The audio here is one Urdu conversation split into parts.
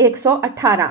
118।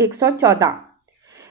114।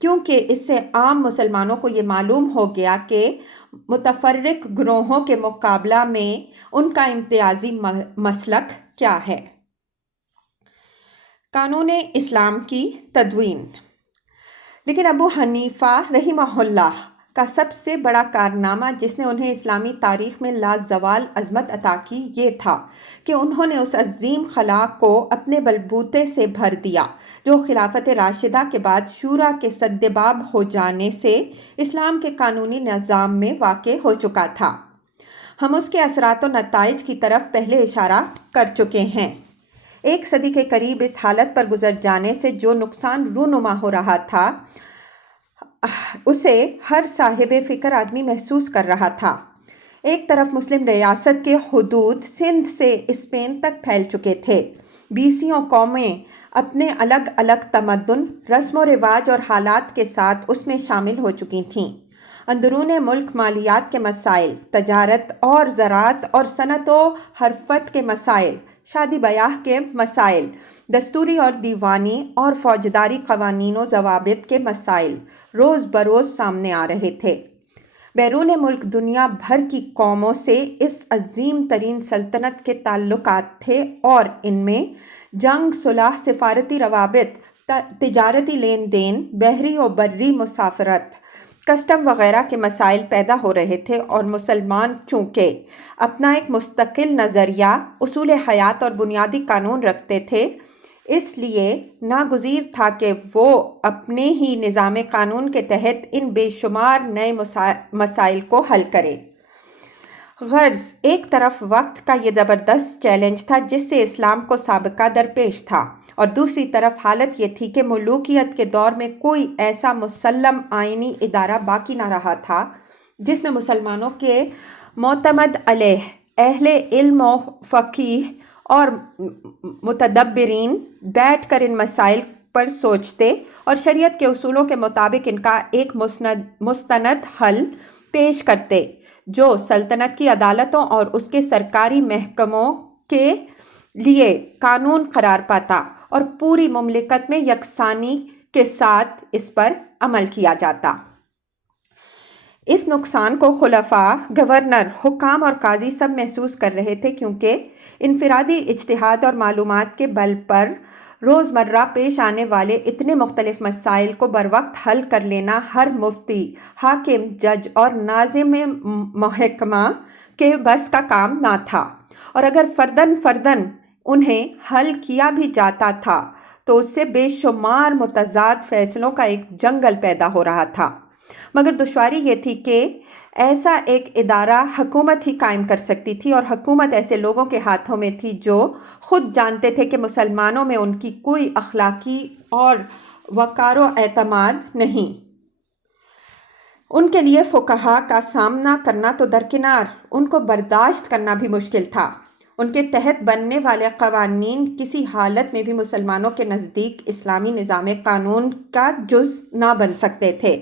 کیونکہ اس سے عام مسلمانوں کو یہ معلوم ہو گیا کہ متفرق گروہوں کے مقابلہ میں ان کا امتیازی مسلک کیا ہے۔ قانون اسلام کی تدوین۔ لیکن ابو حنیفہ رحمہ اللہ کا سب سے بڑا کارنامہ جس نے انہیں اسلامی تاریخ میں لازوال عظمت عطا کی یہ تھا کہ انہوں نے اس عظیم خلا کو اپنے بلبوتے سے بھر دیا جو خلافت راشدہ کے بعد شورا کے سدباب ہو جانے سے اسلام کے قانونی نظام میں واقع ہو چکا تھا۔ ہم اس کے اثرات و نتائج کی طرف پہلے اشارہ کر چکے ہیں۔ ایک صدی کے قریب اس حالت پر گزر جانے سے جو نقصان رونما ہو رہا تھا اسے ہر صاحب فکر آدمی محسوس کر رہا تھا۔ ایک طرف مسلم ریاست کے حدود سندھ سے اسپین تک پھیل چکے تھے۔ 20 قومیں اپنے الگ الگ تمدن، رسم و رواج اور حالات کے ساتھ اس میں شامل ہو چکی تھیں۔ اندرون ملک مالیات کے مسائل، تجارت اور زراعت اور صنعت و حرفت کے مسائل، شادی بیاہ کے مسائل، دستوری اور دیوانی اور فوجداری قوانین و ضوابط کے مسائل روز بروز سامنے آ رہے تھے۔ بیرون ملک دنیا بھر کی قوموں سے اس عظیم ترین سلطنت کے تعلقات تھے اور ان میں جنگ، صلح، سفارتی روابط، تجارتی لین دین، بحری و بری مسافرت، کسٹم وغیرہ کے مسائل پیدا ہو رہے تھے اور مسلمان چونکہ اپنا ایک مستقل نظریہ، اصول حیات اور بنیادی قانون رکھتے تھے، اس لیے ناگزیر تھا کہ وہ اپنے ہی نظام قانون کے تحت ان بے شمار نئے مسائل کو حل کرے۔ غرض ایک طرف وقت کا یہ زبردست چیلنج تھا جس سے اسلام کو سابقہ درپیش تھا، اور دوسری طرف حالت یہ تھی کہ ملوکیت کے دور میں کوئی ایسا مسلم آئینی ادارہ باقی نہ رہا تھا جس میں مسلمانوں کے معتمد علیہ اہل علم و فقیہ اور متدبرین بیٹھ کر ان مسائل پر سوچتے اور شریعت کے اصولوں کے مطابق ان کا ایک مستند حل پیش کرتے جو سلطنت کی عدالتوں اور اس کے سرکاری محکموں کے لیے قانون قرار پاتا اور پوری مملکت میں یکسانی کے ساتھ اس پر عمل کیا جاتا۔ اس نقصان کو خلفاء، گورنر، حکام اور قاضی سب محسوس کر رہے تھے کیونکہ انفرادی اجتہاد اور معلومات کے بل پر روزمرہ پیش آنے والے اتنے مختلف مسائل کو بروقت حل کر لینا ہر مفتی، حاکم، جج اور ناظم محکمہ کے بس کا کام نہ تھا، اور اگر فرداً انہیں حل کیا بھی جاتا تھا تو اس سے بے شمار متضاد فیصلوں کا ایک جنگل پیدا ہو رہا تھا۔ مگر دشواری یہ تھی کہ ایسا ایک ادارہ حکومت ہی قائم کر سکتی تھی، اور حکومت ایسے لوگوں کے ہاتھوں میں تھی جو خود جانتے تھے کہ مسلمانوں میں ان کی کوئی اخلاقی اور وقار و اعتماد نہیں۔ ان کے لیے فقہا کا سامنا کرنا تو درکنار، ان کو برداشت کرنا بھی مشکل تھا۔ ان کے تحت بننے والے قوانین کسی حالت میں بھی مسلمانوں کے نزدیک اسلامی نظام قانون کا جز نہ بن سکتے تھے۔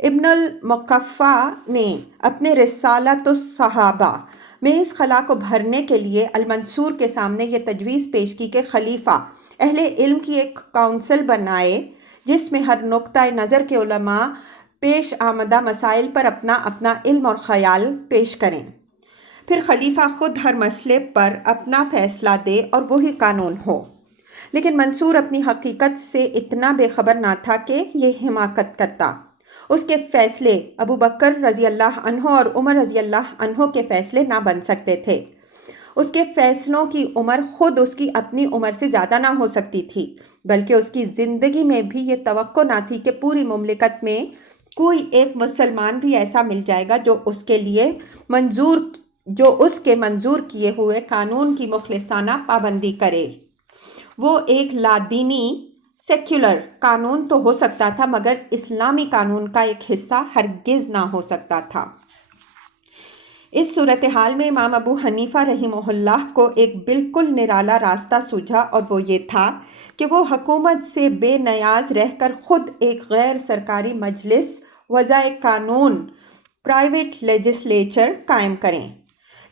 ابن المقفع نے اپنے رسالۃ الصحابہ میں اس خلا کو بھرنے کے لیے المنصور کے سامنے یہ تجویز پیش کی کہ خلیفہ اہل علم کی ایک کونسل بنائے جس میں ہر نقطۂ نظر کے علماء پیش آمدہ مسائل پر اپنا اپنا علم اور خیال پیش کریں، پھر خلیفہ خود ہر مسئلے پر اپنا فیصلہ دے اور وہی قانون ہو۔ لیکن منصور اپنی حقیقت سے اتنا بے خبر نہ تھا کہ یہ حماقت کرتا۔ اس کے فیصلے ابو بکر رضی اللہ عنہ اور عمر رضی اللہ عنہ کے فیصلے نہ بن سکتے تھے۔ اس کے فیصلوں کی عمر خود اس کی اپنی عمر سے زیادہ نہ ہو سکتی تھی، بلکہ اس کی زندگی میں بھی یہ توقع نہ تھی کہ پوری مملکت میں کوئی ایک مسلمان بھی ایسا مل جائے گا جو اس کے منظور کیے ہوئے قانون کی مخلصانہ پابندی کرے۔ وہ ایک لادینی سیکولر قانون تو ہو سکتا تھا مگر اسلامی قانون کا ایک حصہ ہرگز نہ ہو سکتا تھا۔ اس صورتحال میں امام ابو حنیفہ رحمہ اللہ کو ایک بالکل نرالا راستہ سوجھا، اور وہ یہ تھا کہ وہ حکومت سے بے نیاز رہ کر خود ایک غیر سرکاری مجلس وضع قانون پرائیویٹ لیجسلیچر قائم کریں۔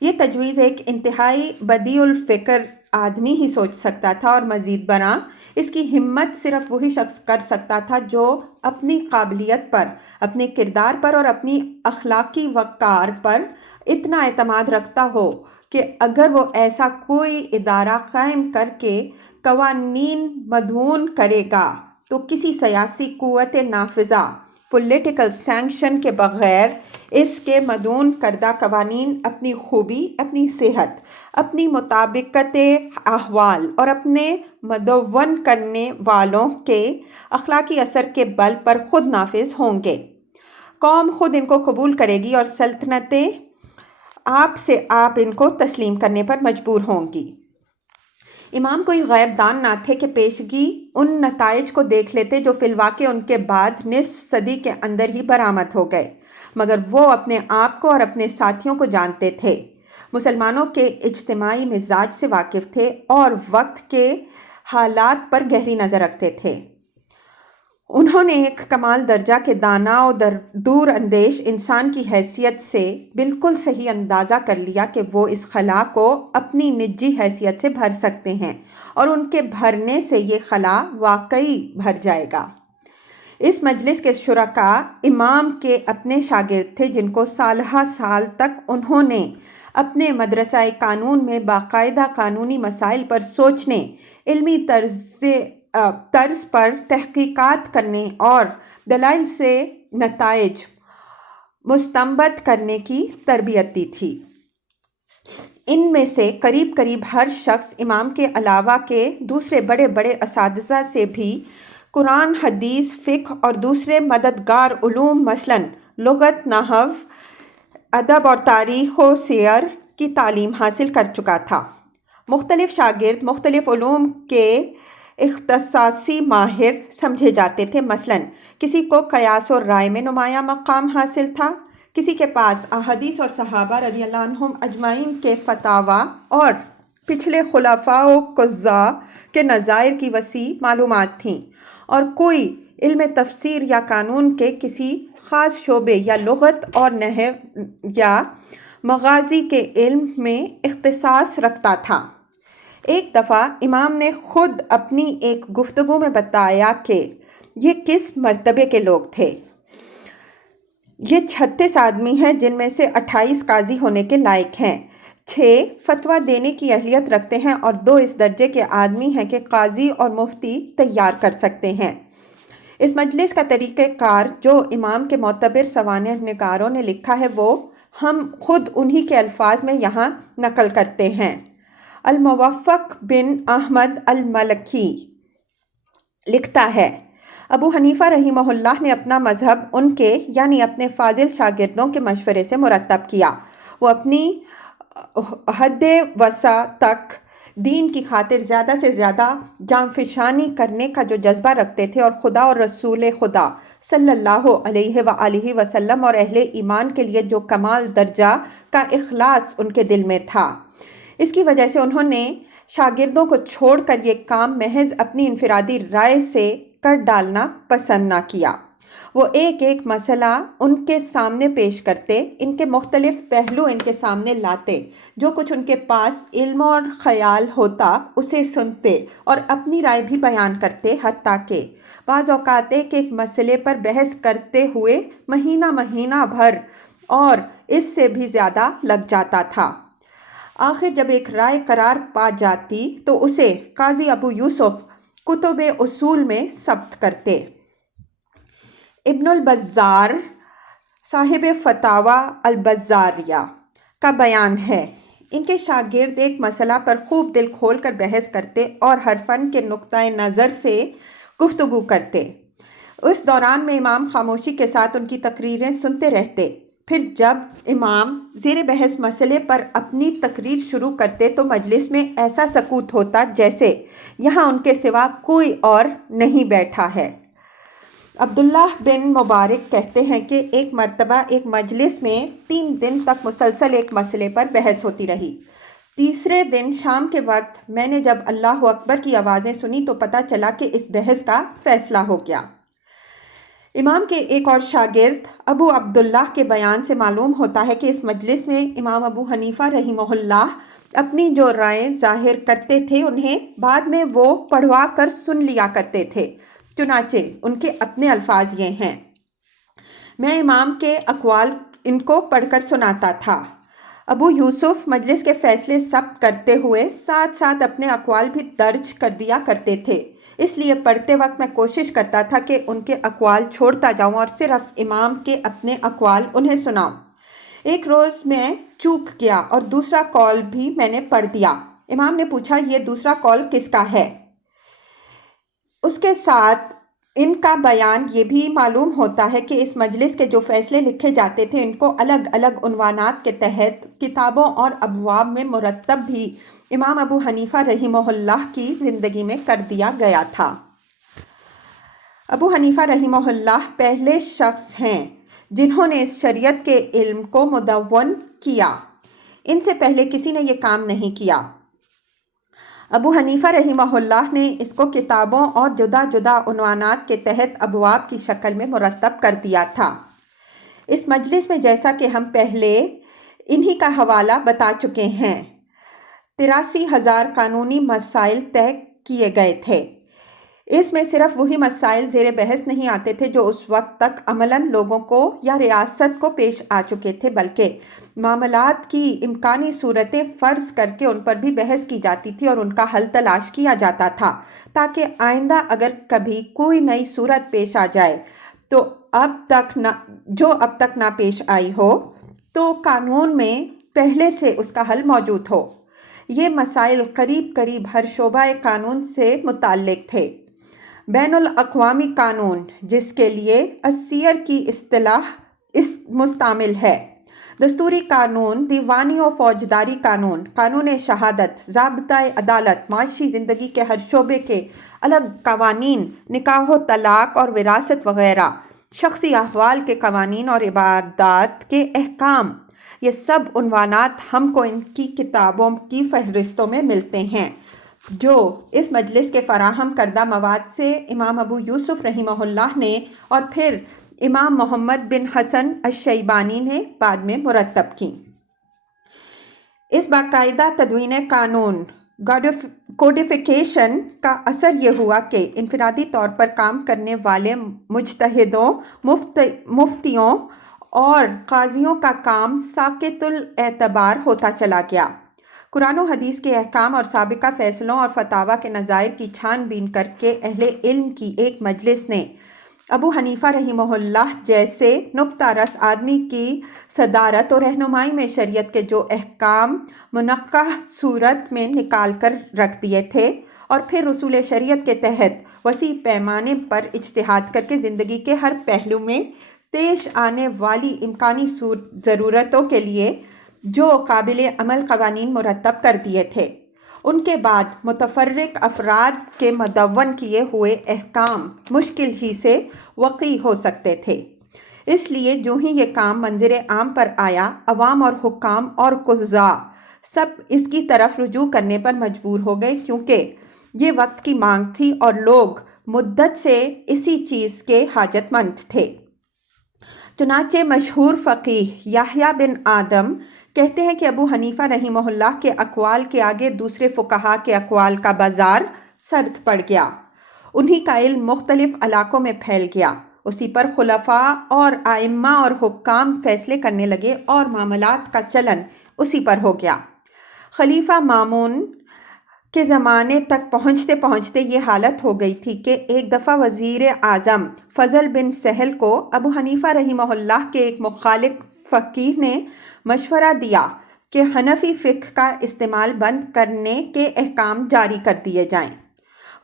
یہ تجویز ایک انتہائی بدیع الفکر آدمی ہی سوچ سکتا تھا، اور مزید برآں اس کی ہمت صرف وہی شخص کر سکتا تھا جو اپنی قابلیت پر، اپنے کردار پر اور اپنی اخلاقی وقار پر اتنا اعتماد رکھتا ہو کہ اگر وہ ایسا کوئی ادارہ قائم کر کے قوانین مدون کرے گا تو کسی سیاسی قوت نافذہ پولیٹیکل سینکشن کے بغیر اس کے مدون کردہ قوانین اپنی خوبی، اپنی صحت، اپنی مطابقت احوال اور اپنے مدون کرنے والوں کے اخلاقی اثر کے بل پر خود نافذ ہوں گے۔ قوم خود ان کو قبول کرے گی اور سلطنتیں آپ سے آپ ان کو تسلیم کرنے پر مجبور ہوں گی۔ امام کوئی غیب دان نہ تھے کہ پیشگی ان نتائج کو دیکھ لیتے جو فی الواقع ان کے بعد نصف صدی کے اندر ہی برآمد ہو گئے، مگر وہ اپنے آپ کو اور اپنے ساتھیوں کو جانتے تھے، مسلمانوں کے اجتماعی مزاج سے واقف تھے اور وقت کے حالات پر گہری نظر رکھتے تھے۔ انہوں نے ایک کمال درجہ کے دانا و دور اندیش انسان کی حیثیت سے بالکل صحیح اندازہ کر لیا کہ وہ اس خلا کو اپنی نجی حیثیت سے بھر سکتے ہیں، اور ان کے بھرنے سے یہ خلا واقعی بھر جائے گا۔ اس مجلس کے شرکاء امام کے اپنے شاگرد تھے، جن کو سالہ سال تک انہوں نے اپنے مدرسہ قانون میں باقاعدہ قانونی مسائل پر سوچنے، علمی طرز پر تحقیقات کرنے اور دلائل سے نتائج مستنبط کرنے کی تربیت دی تھی۔ ان میں سے قریب ہر شخص امام کے علاوہ کے دوسرے بڑے بڑے اساتذہ سے بھی قرآن، حدیث، فقہ اور دوسرے مددگار علوم مثلاً لغت، نحو، ادب اور تاریخ و سیر کی تعلیم حاصل کر چکا تھا۔ مختلف شاگرد مختلف علوم کے اختصاصی ماہر سمجھے جاتے تھے، مثلاً کسی کو قیاس اور رائے میں نمایاں مقام حاصل تھا، کسی کے پاس احادیث اور صحابہ رضی اللہ عنہم اجمعین کے فتاویٰ اور پچھلے خلفاء و قضاء کے نظائر کی وسیع معلومات تھیں، اور کوئی علم تفسیر یا قانون کے کسی خاص شعبے یا لغت اور نحو یا مغازی کے علم میں اختصاص رکھتا تھا۔ ایک دفعہ امام نے خود اپنی ایک گفتگو میں بتایا کہ یہ کس مرتبے کے لوگ تھے۔ یہ 36 آدمی ہیں، جن میں سے 28 قاضی ہونے کے لائق ہیں، 6 فتویٰ دینے کی اہلیت رکھتے ہیں اور 2 اس درجے کے آدمی ہیں کہ قاضی اور مفتی تیار کر سکتے ہیں۔ اس مجلس کا طریقہ کار جو امام کے معتبر سوانح نگاروں نے لکھا ہے وہ ہم خود انہی کے الفاظ میں یہاں نقل کرتے ہیں۔ الموفق بن احمد الملکی لکھتا ہے، ابو حنیفہ رحمہ اللہ نے اپنا مذہب ان کے یعنی اپنے فاضل شاگردوں کے مشورے سے مرتب کیا۔ وہ اپنی حد وسع تک دین کی خاطر زیادہ سے زیادہ جانفشانی کرنے کا جو جذبہ رکھتے تھے، اور خدا اور رسول خدا صلی اللہ علیہ وآلہ وسلم اور اہل ایمان کے لیے جو کمال درجہ کا اخلاص ان کے دل میں تھا، اس کی وجہ سے انہوں نے شاگردوں کو چھوڑ کر یہ کام محض اپنی انفرادی رائے سے کر ڈالنا پسند نہ کیا۔ وہ ایک ایک مسئلہ ان کے سامنے پیش کرتے، ان کے مختلف پہلو ان کے سامنے لاتے، جو کچھ ان کے پاس علم اور خیال ہوتا اسے سنتے اور اپنی رائے بھی بیان کرتے، حتیٰ کہ بعض اوقات ایک مسئلے پر بحث کرتے ہوئے مہینہ بھر اور اس سے بھی زیادہ لگ جاتا تھا۔ آخر جب ایک رائے قرار پا جاتی تو اسے قاضی ابو یوسف کتب اصول میں ثبت کرتے۔ ابن البزار صاحب فتاویٰ البزاریہ کا بیان ہے، ان کے شاگرد ایک مسئلہ پر خوب دل کھول کر بحث کرتے اور ہر فن کے نقطۂ نظر سے گفتگو کرتے۔ اس دوران میں امام خاموشی کے ساتھ ان کی تقریریں سنتے رہتے۔ پھر جب امام زیر بحث مسئلے پر اپنی تقریر شروع کرتے تو مجلس میں ایسا سکوت ہوتا جیسے یہاں ان کے سوا کوئی اور نہیں بیٹھا ہے۔ عبداللہ بن مبارک کہتے ہیں کہ ایک مرتبہ ایک مجلس میں 3 دن تک مسلسل ایک مسئلے پر بحث ہوتی رہی۔ تیسرے دن شام کے وقت میں نے جب اللہ اکبر کی آوازیں سنی تو پتہ چلا کہ اس بحث کا فیصلہ ہو گیا۔ امام کے ایک اور شاگرد ابو عبداللہ کے بیان سے معلوم ہوتا ہے کہ اس مجلس میں امام ابو حنیفہ رحمہ اللہ اپنی جو رائے ظاہر کرتے تھے انہیں بعد میں وہ پڑھوا کر سن لیا کرتے تھے۔ چنانچہ ان کے اپنے الفاظ یہ ہیں: میں امام کے اقوال ان کو پڑھ کر سناتا تھا۔ ابو یوسف مجلس کے فیصلے ضبط کرتے ہوئے ساتھ ساتھ اپنے اقوال بھی درج کر دیا کرتے تھے، اس لیے پڑھتے وقت میں کوشش کرتا تھا کہ ان کے اقوال چھوڑتا جاؤں اور صرف امام کے اپنے اقوال انہیں سناؤں۔ ایک روز میں چوک گیا اور دوسرا قول بھی میں نے پڑھ دیا۔ امام نے پوچھا، یہ دوسرا قول کس کا ہے؟ اس کے ساتھ ان کا بیان یہ بھی معلوم ہوتا ہے کہ اس مجلس کے جو فیصلے لکھے جاتے تھے ان کو الگ الگ عنوانات کے تحت کتابوں اور ابواب میں مرتب بھی امام ابو حنیفہ رحمہ اللہ کی زندگی میں کر دیا گیا تھا۔ ابو حنیفہ رحمہ اللہ پہلے شخص ہیں جنہوں نے اس شریعت کے علم کو مدون کیا۔ ان سے پہلے کسی نے یہ کام نہیں کیا۔ ابو حنیفہ رحمہ اللہ نے اس کو کتابوں اور جدا جدا عنوانات کے تحت ابواب کی شکل میں مرتب کر دیا تھا۔ اس مجلس میں جیسا کہ ہم پہلے انہی کا حوالہ بتا چکے ہیں، 83,000 قانونی مسائل طے کیے گئے تھے۔ اس میں صرف وہی مسائل زیر بحث نہیں آتے تھے جو اس وقت تک عملاً لوگوں کو یا ریاست کو پیش آ چکے تھے، بلکہ معاملات کی امکانی صورتیں فرض کر کے ان پر بھی بحث کی جاتی تھی اور ان کا حل تلاش کیا جاتا تھا، تاکہ آئندہ اگر کبھی کوئی نئی صورت پیش آ جائے تو اب تک نہ پیش آئی ہو تو قانون میں پہلے سے اس کا حل موجود ہو۔ یہ مسائل قریب ہر شعبہ قانون سے متعلق تھے۔ بین الاقوامی قانون، جس کے لیے السیر کی اصطلاح مستعمل ہے، دستوری قانون، دیوانی و فوجداری قانون، قانون شہادت، ضابطۂ عدالت، معاشی زندگی کے ہر شعبے کے الگ قوانین، نکاح و طلاق اور وراثت وغیرہ، شخصی احوال کے قوانین اور عبادات کے احکام، یہ سب عنوانات ہم کو ان کی کتابوں کی فہرستوں میں ملتے ہیں جو اس مجلس کے فراہم کردہ مواد سے امام ابو یوسف رحمہ اللہ نے اور پھر امام محمد بن حسن الشیبانی نے بعد میں مرتب کی۔ اس باقاعدہ تدوین قانون کوڈیفیکیشن کا اثر یہ ہوا کہ انفرادی طور پر کام کرنے والے مجتہدوں، مفتیوں اور قاضیوں کا کام ساقط الاعتبار ہوتا چلا گیا۔ قرآن و حدیث کے احکام اور سابقہ فیصلوں اور فتاویٰ کے نظائر کی چھان بین کر کے اہل علم کی ایک مجلس نے ابو حنیفہ رحمہ اللہ جیسے نکتہ رس آدمی کی صدارت و رہنمائی میں شریعت کے جو احکام منقح صورت میں نکال کر رکھ دیے تھے اور پھر اصول شریعت کے تحت وسیع پیمانے پر اجتہاد کر کے زندگی کے ہر پہلو میں پیش آنے والی امکانی ضرورتوں کے لیے جو قابل عمل قوانین مرتب کر دیے تھے، ان کے بعد متفرق افراد کے مدون کیے ہوئے احکام مشکل ہی سے وقع ہو سکتے تھے۔ اس لیے جو ہی یہ کام منظر عام پر آیا، عوام اور حکام اور قضاء سب اس کی طرف رجوع کرنے پر مجبور ہو گئے، کیونکہ یہ وقت کی مانگ تھی اور لوگ مدت سے اسی چیز کے حاجت مند تھے۔ چنانچہ مشہور فقیہ یحییٰ بن آدم کہتے ہیں کہ ابو حنیفہ رحمہ اللہ کے اقوال کے آگے دوسرے فقہا کے اقوال کا بازار سرد پڑ گیا۔ انہی کا علم مختلف علاقوں میں پھیل گیا، اسی پر خلفاء اور ائمہ اور حکام فیصلے کرنے لگے اور معاملات کا چلن اسی پر ہو گیا۔ خلیفہ مامون کے زمانے تک پہنچتے پہنچتے یہ حالت ہو گئی تھی کہ ایک دفعہ وزیر اعظم فضل بن سہل کو ابو حنیفہ رحمہ اللہ کے ایک مخالف فقیہ نے مشورہ دیا کہ حنفی فقہ کا استعمال بند کرنے کے احکام جاری کر دیے جائیں۔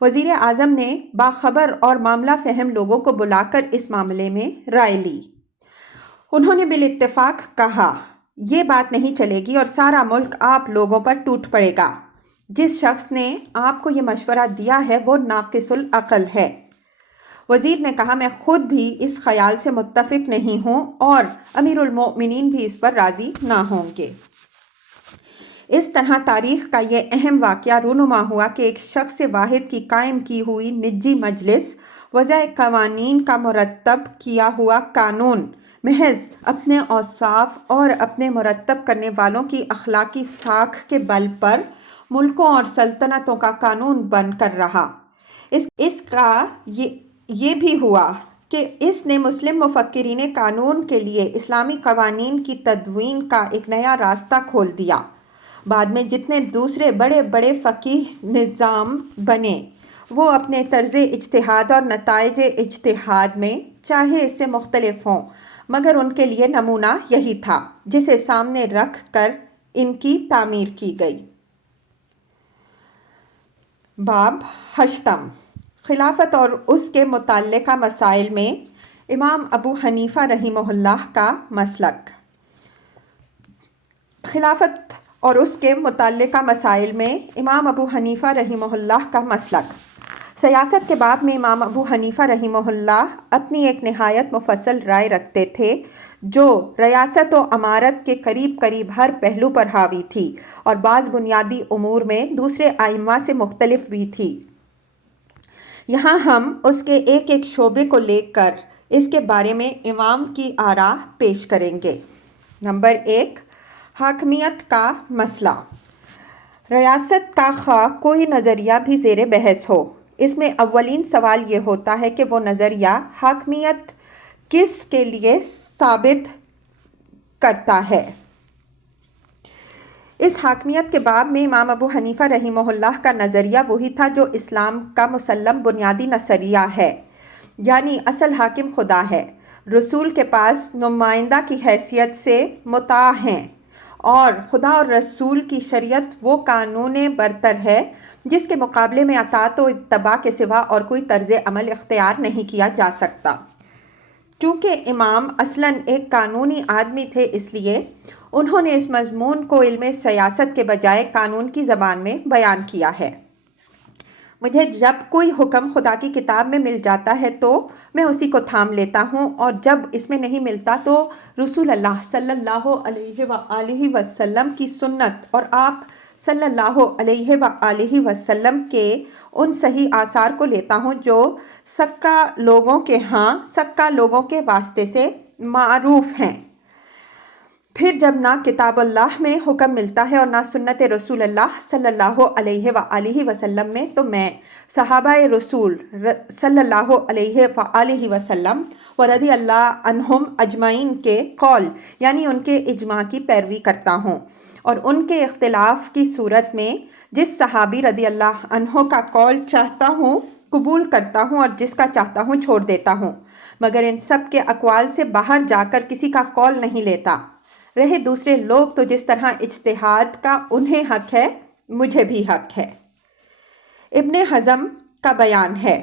وزیر اعظم نے باخبر اور معاملہ فہم لوگوں کو بلا کر اس معاملے میں رائے لی۔ انہوں نے بالاتفاق کہا، یہ بات نہیں چلے گی اور سارا ملک آپ لوگوں پر ٹوٹ پڑے گا۔ جس شخص نے آپ کو یہ مشورہ دیا ہے وہ ناقص العقل ہے۔ وزیر نے کہا، میں خود بھی اس خیال سے متفق نہیں ہوں اور امیر المؤمنین بھی اس پر راضی نہ ہوں گے۔ اس طرح تاریخ کا یہ اہم واقعہ رونما ہوا کہ ایک شخص واحد کی قائم کی ہوئی نجی مجلس وضع قوانین کا مرتب کیا ہوا قانون محض اپنے اوصاف اور اپنے مرتب کرنے والوں کی اخلاقی ساکھ کے بل پر ملکوں اور سلطنتوں کا قانون بن کر رہا۔ اس کا یہ بھی ہوا کہ اس نے مسلم مفکرین قانون کے لیے اسلامی قوانین کی تدوین کا ایک نیا راستہ کھول دیا۔ بعد میں جتنے دوسرے بڑے بڑے فقیہ نظام بنے وہ اپنے طرز اجتہاد اور نتائج اجتہاد میں چاہے اس سے مختلف ہوں مگر ان کے لیے نمونہ یہی تھا جسے سامنے رکھ کر ان کی تعمیر کی گئی۔ باب 8 خلافت اور اس کے متعلقہ مسائل میں امام ابو حنیفہ رحمہ اللہ کا مسلک۔ خلافت اور اس کے متعلقہ مسائل میں امام ابو حنیفہ رحمہ اللہ کا مسلک۔ سیاست کے باب میں امام ابو حنیفہ رحمہ اللہ اپنی ایک نہایت مفصل رائے رکھتے تھے جو ریاست و امارت کے قریب قریب ہر پہلو پر حاوی تھی اور بعض بنیادی امور میں دوسرے ائمہ سے مختلف بھی تھی۔ یہاں ہم اس کے ایک ایک شعبے کو لے کر اس کے بارے میں امام کی آراء پیش کریں گے۔ نمبر 1 حاکمیت کا مسئلہ۔ ریاست کا خواہ کوئی نظریہ بھی زیر بحث ہو، اس میں اولین سوال یہ ہوتا ہے کہ وہ نظریہ حاکمیت کس کے لیے ثابت کرتا ہے۔ اس حاکمیت کے باب میں امام ابو حنیفہ رحمہ اللہ کا نظریہ وہی تھا جو اسلام کا مسلم بنیادی نظریہ ہے، یعنی اصل حاکم خدا ہے، رسول کے پاس نمائندہ کی حیثیت سے مطاع ہیں اور خدا اور رسول کی شریعت وہ قانون برتر ہے جس کے مقابلے میں اطاعت و اتباع کے سوا اور کوئی طرز عمل اختیار نہیں کیا جا سکتا۔ چونکہ امام اصلاً ایک قانونی آدمی تھے اس لیے انہوں نے اس مضمون کو علم سیاست کے بجائے قانون کی زبان میں بیان کیا ہے۔ مجھے جب کوئی حکم خدا کی کتاب میں مل جاتا ہے تو میں اسی کو تھام لیتا ہوں اور جب اس میں نہیں ملتا تو رسول اللہ صلی اللہ علیہ وآلہ وسلم کی سنت اور آپ صلی اللہ علیہ وآلہ وسلم کے ان صحیح آثار کو لیتا ہوں جو سکہ لوگوں کے واسطے سے معروف ہیں۔ پھر جب نہ کتاب اللہ میں حکم ملتا ہے اور نہ سنت رسول اللہ صلی اللہ علیہ وآلہ وسلم میں تو میں صحابہ رسول صلی اللہ علیہ وآلہ وسلم و رضی اللہ عنہم اجمعین کے قول یعنی ان کے اجماع کی پیروی کرتا ہوں اور ان کے اختلاف کی صورت میں جس صحابی رضی اللہ عنہ کا قول چاہتا ہوں قبول کرتا ہوں اور جس کا چاہتا ہوں چھوڑ دیتا ہوں، مگر ان سب کے اقوال سے باہر جا کر کسی کا قول نہیں لیتا۔ رہے دوسرے لوگ تو جس طرح اجتہاد کا انہیں حق ہے مجھے بھی حق ہے۔ ابن حزم کا بیان ہے،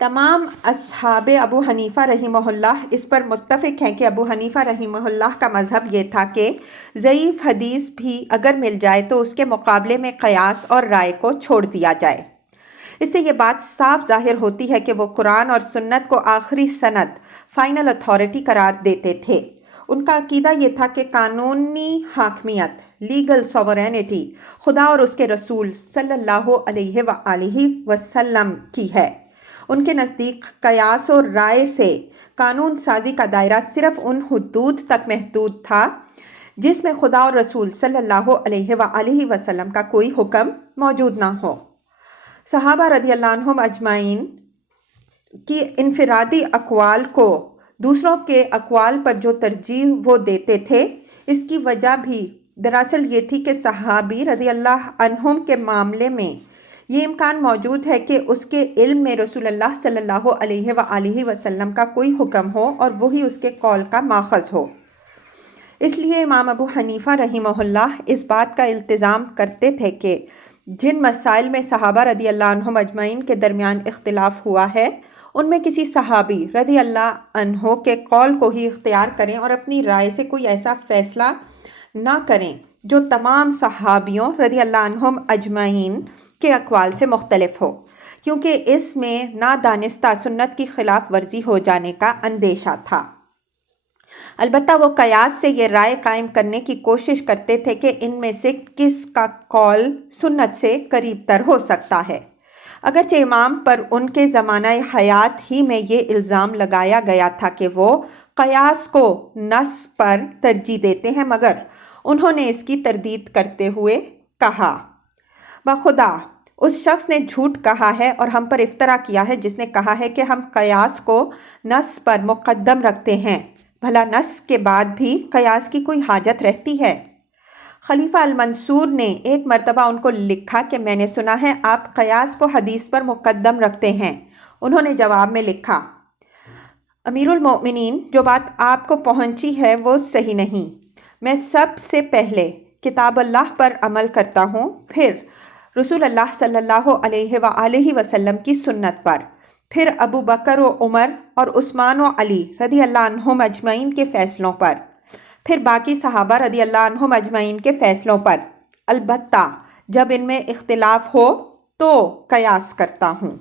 تمام اصحاب ابو حنیفہ رحمہ اللہ اس پر متفق ہیں کہ ابو حنیفہ رحمہ اللہ کا مذہب یہ تھا کہ ضعیف حدیث بھی اگر مل جائے تو اس کے مقابلے میں قیاس اور رائے کو چھوڑ دیا جائے۔ اس سے یہ بات صاف ظاہر ہوتی ہے کہ وہ قرآن اور سنت کو آخری سند فائنل اتھارٹی قرار دیتے تھے۔ ان کا عقیدہ یہ تھا کہ قانونی حاکمیت لیگل سوورینٹی خدا اور اس کے رسول صلی اللہ علیہ وآلہ وسلم کی ہے۔ ان کے نزدیک قیاس اور رائے سے قانون سازی کا دائرہ صرف ان حدود تک محدود تھا جس میں خدا اور رسول صلی اللہ علیہ وآلہ وسلم کا کوئی حکم موجود نہ ہو۔ صحابہ رضی اللہ عنہم اجمعین کی انفرادی اقوال کو دوسروں کے اقوال پر جو ترجیح وہ دیتے تھے، اس کی وجہ بھی دراصل یہ تھی کہ صحابی رضی اللہ عنہم کے معاملے میں یہ امکان موجود ہے کہ اس کے علم میں رسول اللہ صلی اللہ علیہ وآلہ وسلم کا کوئی حکم ہو اور وہی اس کے قول کا ماخذ ہو۔ اس لیے امام ابو حنیفہ رحمہ اللہ اس بات کا التزام کرتے تھے کہ جن مسائل میں صحابہ رضی اللہ عنہم اجمعین کے درمیان اختلاف ہوا ہے ان میں کسی صحابی رضی اللہ عنہ کے قول کو ہی اختیار کریں اور اپنی رائے سے کوئی ایسا فیصلہ نہ کریں جو تمام صحابیوں رضی اللہ عنہم اجمعین کے اقوال سے مختلف ہو، کیونکہ اس میں نادانستہ سنت کی خلاف ورزی ہو جانے کا اندیشہ تھا۔ البتہ وہ قیاس سے یہ رائے قائم کرنے کی کوشش کرتے تھے کہ ان میں سے کس کا قول سنت سے قریب تر ہو سکتا ہے۔ اگرچہ امام پر ان کے زمانہ حیات ہی میں یہ الزام لگایا گیا تھا کہ وہ قیاس کو نص پر ترجیح دیتے ہیں، مگر انہوں نے اس کی تردید کرتے ہوئے کہا، بخدا اس شخص نے جھوٹ کہا ہے اور ہم پر افطرا کیا ہے جس نے کہا ہے کہ ہم قیاس کو نص پر مقدم رکھتے ہیں، بھلا نص کے بعد بھی قیاس کی کوئی حاجت رہتی ہے؟ خلیفہ المنصور نے ایک مرتبہ ان کو لکھا کہ میں نے سنا ہے آپ قیاس کو حدیث پر مقدم رکھتے ہیں۔ انہوں نے جواب میں لکھا، امیر المؤمنین، جو بات آپ کو پہنچی ہے وہ صحیح نہیں۔ میں سب سے پہلے کتاب اللہ پر عمل کرتا ہوں، پھر رسول اللہ صلی اللہ علیہ وآلہ وسلم کی سنت پر، پھر ابو بکر و عمر اور عثمان و علی رضی اللہ عنہم اجمعین کے فیصلوں پر، پھر باقی صحابہ رضی اللہ عنہم اجمعین کے فیصلوں پر، البتہ جب ان میں اختلاف ہو تو قیاس کرتا ہوں۔